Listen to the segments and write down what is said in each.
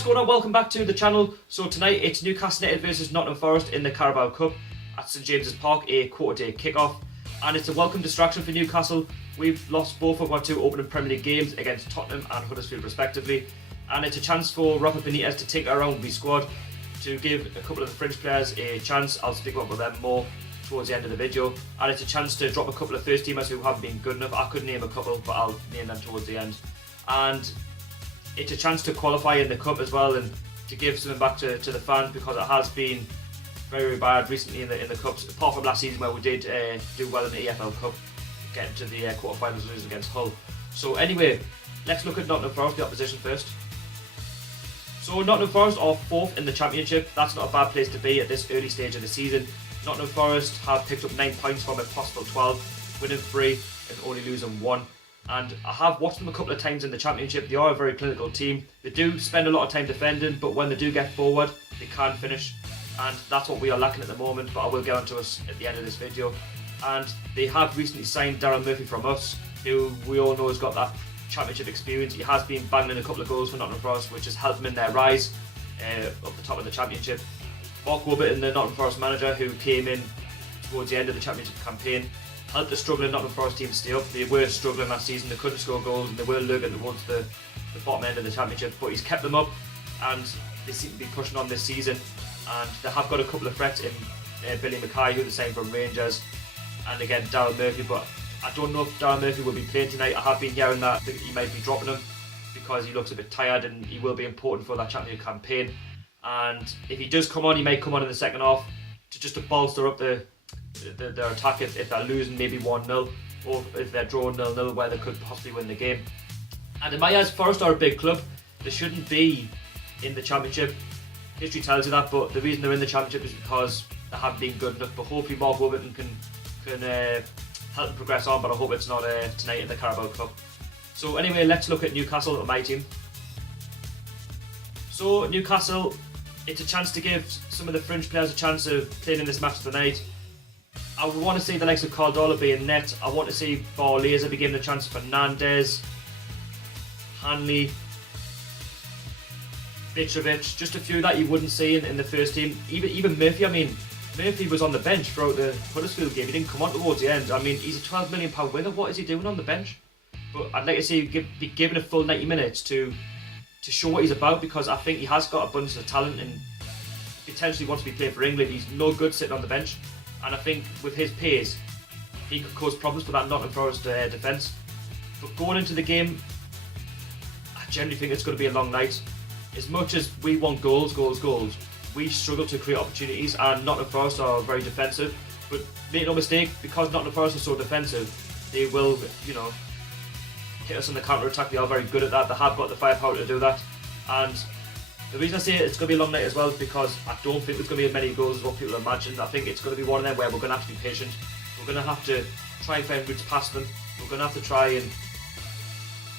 What's going on? Welcome back to the channel. So tonight it's Newcastle United versus Nottingham Forest in the Carabao Cup at St James's Park, a quarter-day kick-off. And it's a welcome distraction for Newcastle. We've lost both of our two opening Premier League games against Tottenham and Huddersfield respectively. And it's a chance for Rafa Benitez to take around the squad, to give a couple of the fringe players a chance. I'll speak about them more towards the end of the video. And it's a chance to drop a couple of first teamers who haven't been good enough. I could name a couple, but I'll name them towards the end. And it's a chance to qualify in the Cup as well, and to give something back to the fans, because it has been very bad recently in the Cups, apart from last season where we did do well in the EFL Cup, getting to the quarter-finals, losing against Hull. So anyway, let's look at Nottingham Forest, the opposition first. So Nottingham Forest are 4th in the Championship. That's not a bad place to be at this early stage of the season. Nottingham Forest have picked up 9 points from a possible 12, winning 3 and only losing 1. And I have watched them a couple of times in the Championship. They are a very clinical team. They do spend a lot of time defending, but when they do get forward, they can finish. And that's what we are lacking at the moment, but I will get onto us at the end of this video. And they have recently signed Darren Murphy from us, who we all know has got that Championship experience. He has been banging in a couple of goals for Nottingham Forest, which has helped them in their rise up the top of the Championship. Mark Warburton, the Nottingham Forest manager, who came in towards the end of the Championship campaign, helped the struggling Nottingham Forest team stay up. They were struggling last season, they couldn't score goals and they were lurking towards the bottom end of the Championship, but he's kept them up and they seem to be pushing on this season. And they have got a couple of threats in Billy Mackay, who they signed from Rangers, and again Darren Murphy, but I don't know if Darren Murphy will be playing tonight. I have been hearing that he might be dropping him because he looks a bit tired and he will be important for that Championship campaign. And if he does come on, he might come on in the second half to bolster up their attack if they're losing maybe 1-0, or if they're drawing 0-0 where they could possibly win the game. And in my eyes, Forest are a big club. They shouldn't be in the Championship. History tells you that, but the reason they're in the Championship is because they haven't been good enough. But hopefully Mark Warburton can help them progress on, but I hope it's not tonight in the Carabao Cup. So anyway, let's look at Newcastle, my team. So Newcastle, it's a chance to give some of the fringe players a chance of playing in this match tonight. I want to see the likes of Caldwell be in net. I want to see Barlaser be given a chance. Fernandez, Hanley, Mitrovic, just a few that you wouldn't see in the first team. Even Murphy. I mean, Murphy was on the bench throughout the Huddersfield game. He didn't come on towards the end. I mean, he's a £12 million winner. What is he doing on the bench? But I'd like to see him be given a full 90 minutes to show what he's about, because I think he has got a bunch of talent and potentially wants to be playing for England. He's no good sitting on the bench. And I think with his pace, he could cause problems for that Nottingham Forest defence. But going into the game, I generally think it's going to be a long night. As much as we want goals, we struggle to create opportunities, and Nottingham Forest are very defensive. But make no mistake, because Nottingham Forest are so defensive, they will, hit us on the counter-attack. They are very good at that. They have got the firepower to do that. And the reason I say it's going to be a long night as well is because I don't think there's going to be as many goals as what people imagine. I think it's going to be one of them where we're going to have to be patient. We're going to have to try and find routes past them. We're going to have to try and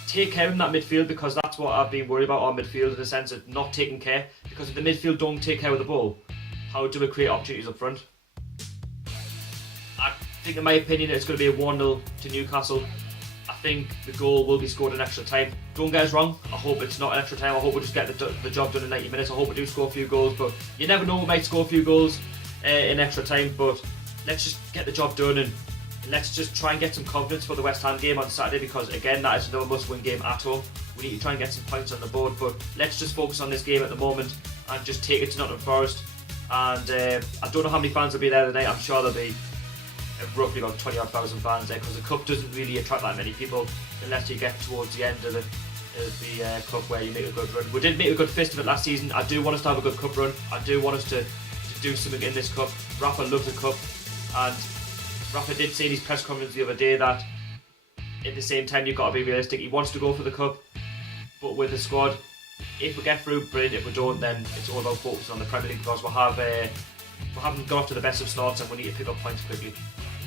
take care of that midfield, because that's what I've been worried about, our midfield, in the sense of not taking care. Because if the midfield don't take care of the ball, how do we create opportunities up front? I think, in my opinion, it's going to be a 1-0 to Newcastle. I think the goal will be scored in extra time. Don't get us wrong, I hope it's not an extra time. I hope we'll just get the job done in 90 minutes. I hope we do score a few goals, but you never know, we might score a few goals in extra time. But let's just get the job done, and let's just try and get some confidence for the West Ham game on Saturday, because again, that is another must-win game at home. We need to try and get some points on the board, but let's just focus on this game at the moment and just take it to Nottingham Forest. And I don't know how many fans will be there tonight. I'm sure there'll be roughly about 20,000 fans there, because the Cup doesn't really attract that many people unless you get towards the end of the Cup, where you make a good run. We did make a good fist of it last season. I do want us to have a good Cup run. I do want us to do something in this Cup. Rafa loves a Cup, and Rafa did say in his press conference the other day that at the same time you've got to be realistic. He wants to go for the Cup, but with the squad, if we get through, brilliant. If we don't, then it's all about focusing on the Premier League, because we haven't got off to the best of starts and we need to pick up points quickly.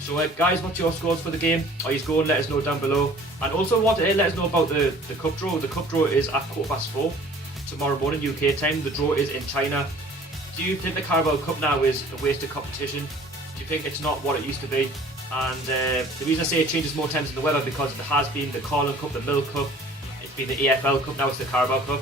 So guys, what's your scores for the game? Are you scoring? Let us know down below. And also let us know about the cup draw. The cup draw is at 4:15 tomorrow morning UK time. The draw is in China. Do you think the Carabao Cup now is a wasted competition? Do you think it's not what it used to be? And the reason I say it changes more times in the weather, because it has been the Carling Cup, the Mill Cup, it's been the EFL Cup, now it's the Carabao Cup.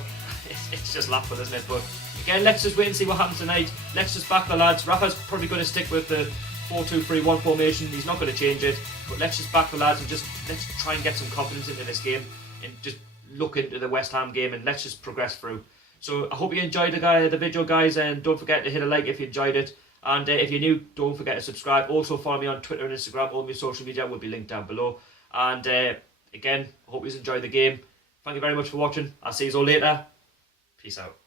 it's just laughable, isn't it? But again, let's just wait and see what happens tonight. Let's just back the lads. Rafa's probably going to stick with the 4-2-3-1 formation. He's not going to change it. But let's just back the lads and let's try and get some confidence into this game and just look into the West Ham game and let's just progress through. So I hope you enjoyed the video, guys, and don't forget to hit a like if you enjoyed it. And if you're new, don't forget to subscribe. Also follow me on Twitter and Instagram. All my social media will be linked down below. And again, I hope you enjoyed the game. Thank you very much for watching. I'll see you all later. Peace out.